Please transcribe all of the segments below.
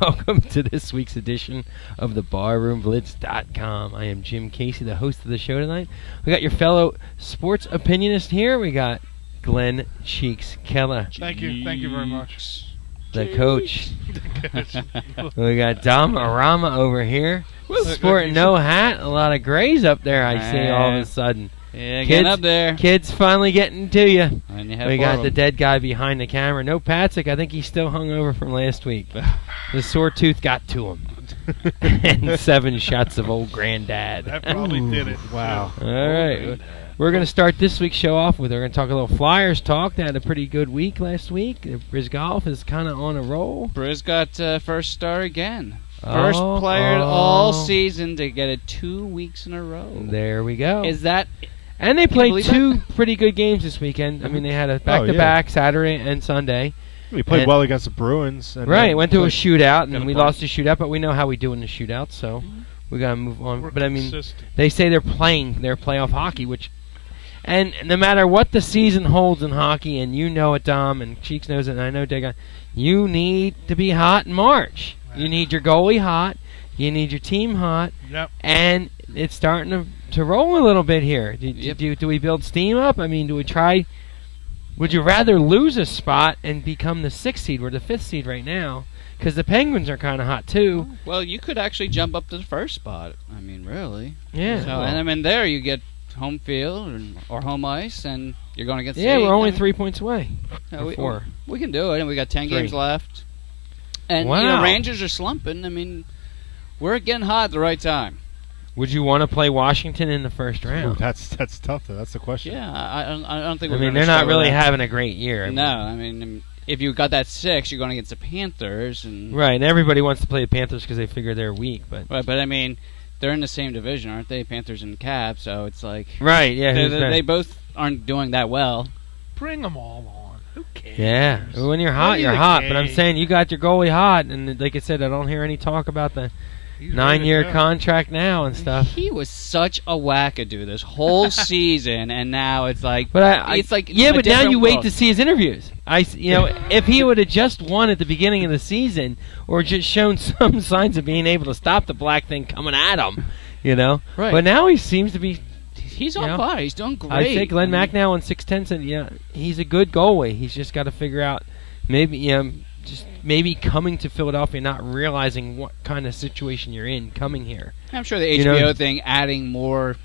Welcome to this week's edition of the BarroomBlitz.com. I am Jim Casey, the host of the show tonight. We got your fellow sports opinionist here. We got Glenn Cheeks Keller. Thank you very much. The coach. We got Dom Arama over here. Sporting no hat, a lot of grays up there, I see all of a sudden. Yeah, getting up there. Kids finally getting to you. We got the them. dead guy behind the camera. No Patrick. I think he's still hungover from last week. The sore tooth got to him. And 7 shots of old granddad. That probably did it. Wow. All right. We're going to start this week's show off with, we're going to talk a little Flyers talk. They had a pretty good week last week. Bryz Golf is kind of on a roll. Bryz got first star again. First player all season to get it 2 weeks in a row. There we go. Is that... And they played 2 pretty good games this weekend. I mean, they had a back-to-back Saturday and Sunday. We played well against the Bruins. And went to a shootout, and we lost the shootout, but we know how we do in the shootout, so we got to move on. But, I mean, they say they're playing their playoff hockey, which... And no matter what the season holds in hockey, and you know it, Dom, and Cheeks knows it, and I know Dagon, you need to be hot in March. Right. You need your goalie hot. You need your team hot. Yep. And it's starting to roll a little bit here. Do we build steam up? I mean, do we try? Would you rather lose a spot and become the 6th seed? We're the 5th seed right now because the Penguins are kind of hot too. Well, you could actually jump up to the first spot. I mean, really. Yeah. So, and I mean, there you get home field or home ice, and you're going against. Yeah, we're only 3 points away. We can do it, and we got 10 games left. And you know, Rangers are slumping. I mean, we're getting hot at the right time. Would you want to play Washington in the first round? Ooh, that's tough, though. That's the question. Yeah, I don't think. I mean, they're not really having a great year. No, I mean, if you got that 6, you're going against the Panthers, and right. And everybody wants to play the Panthers because they figure they're weak, but I mean, they're in the same division, aren't they? Panthers and Caps, so it's like right. Yeah, they both aren't doing that well. Bring them all on. Who cares? Yeah, when you're hot, you're hot. But I'm saying you got your goalie hot, and like I said, I don't hear any talk about the 9-year contract now and stuff. He was such a wackadoo this whole season, and now it's like. But it's like but now you wait to see his interviews. If he would have just won at the beginning of the season, or just shown some signs of being able to stop the black thing coming at him, Right. But now he seems to be. He's on fire. He's doing great. I think Glenn Macnow on 6'10" said, he's a good goalie. He's just got to figure out maybe coming to Philadelphia, not realizing what kind of situation you're in coming here. I'm sure the HBO thing adding more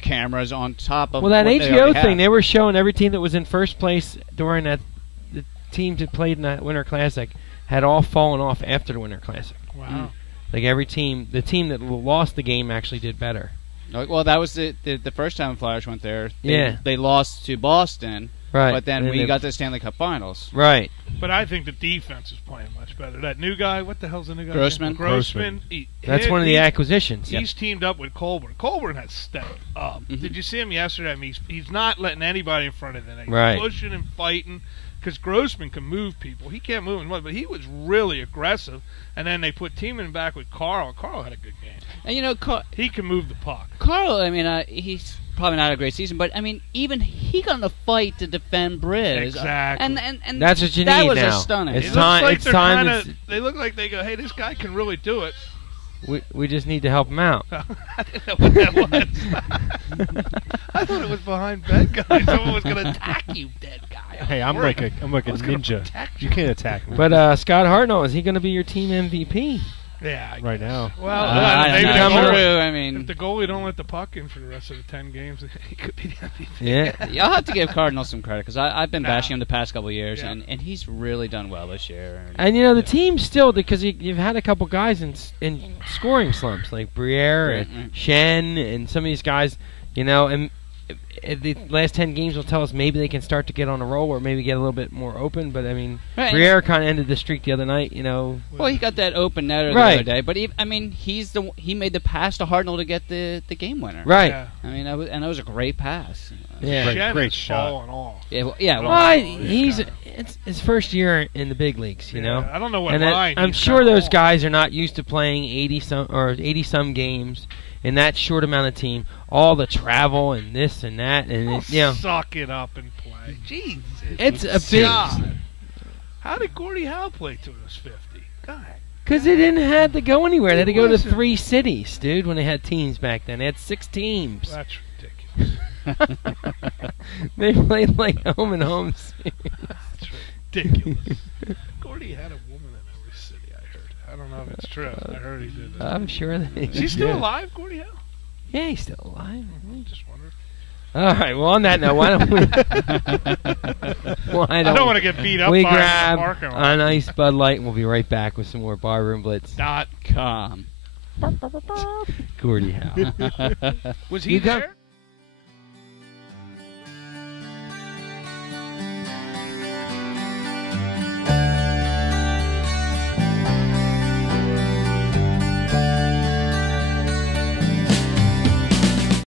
cameras on top of that what HBO they thing, they were showing every team that was in first place during the teams that played in that Winter Classic had all fallen off after the Winter Classic. Wow. Like every team, the team that lost the game actually did better. Well, that was the first time the Flyers went there. They lost to Boston. Right. But then we got to the Stanley Cup Finals. Right. But I think the defense is playing much better. That new guy, what the hell's the new guy? Grossman. That's one of the acquisitions. He's teamed up with Colburn. Colburn has stepped up. Mm-hmm. Did you see him yesterday? I mean, he's not letting anybody in front of him. He's right. pushing and fighting. Because Grossman can move people. He can't move him, but he was really aggressive. And then they put Tiemann back with Carl. Carl had a good game. And he can move the puck. Carl, I mean, he's probably not a great season, but I mean, even he got in a fight to defend Bryz. Exactly. And that's what you that need was now. Stunning. It's time. They look like they go, hey, this guy can really do it. We just need to help him out. I didn't know what that was. I thought it was behind bed guy. Someone was going to attack you, dead guy. Hey, I'm like a ninja. You can't attack me. But Scott Hartnell, is he going to be your team MVP? Yeah, right now. Well, maybe I mean, if the goalie don't let the puck in for the rest of the 10 games, he could be the MVP. Yeah, I'll have to give Cardinal some credit because I've been bashing him the past couple of years, and he's really done well this year. And the team still, because you've had a couple guys in scoring slumps like Briere and Shen and some of these guys, and the last 10 games will tell us maybe they can start to get on a roll or maybe get a little bit more open. But, I mean, Briere kind of ended the streak the other night, Well, he got that open netter the other day. But, he made the pass to Hartnell to get the game winner. Right. Yeah. I mean, that was a great pass. Yeah. Great shot. Off. It's his first year in the big leagues, I don't know what line. I'm sure those guys are not used to playing 80-some games in that short amount of team. All the travel and this and that, and suck it up and play. Jesus, it's a big. How did Gordie Howe play till he was 50? God Because they didn't have to go anywhere. They had to go to 3 cities, dude, when they had teams back then. They had 6 teams. That's ridiculous. They played like home and home series. That's ridiculous. Gordy had a woman in every city, I heard. I don't know if it's true. I heard he did that. I'm sure they Is he still alive, Gordy Howe? Yeah, he's still alive. Just wondered. All right, well, on that note, why don't we... I don't want to get beat up by grab a nice Bud Light, and we'll be right back with some more BarroomBlitz.com. Gordy Howe. Was he there?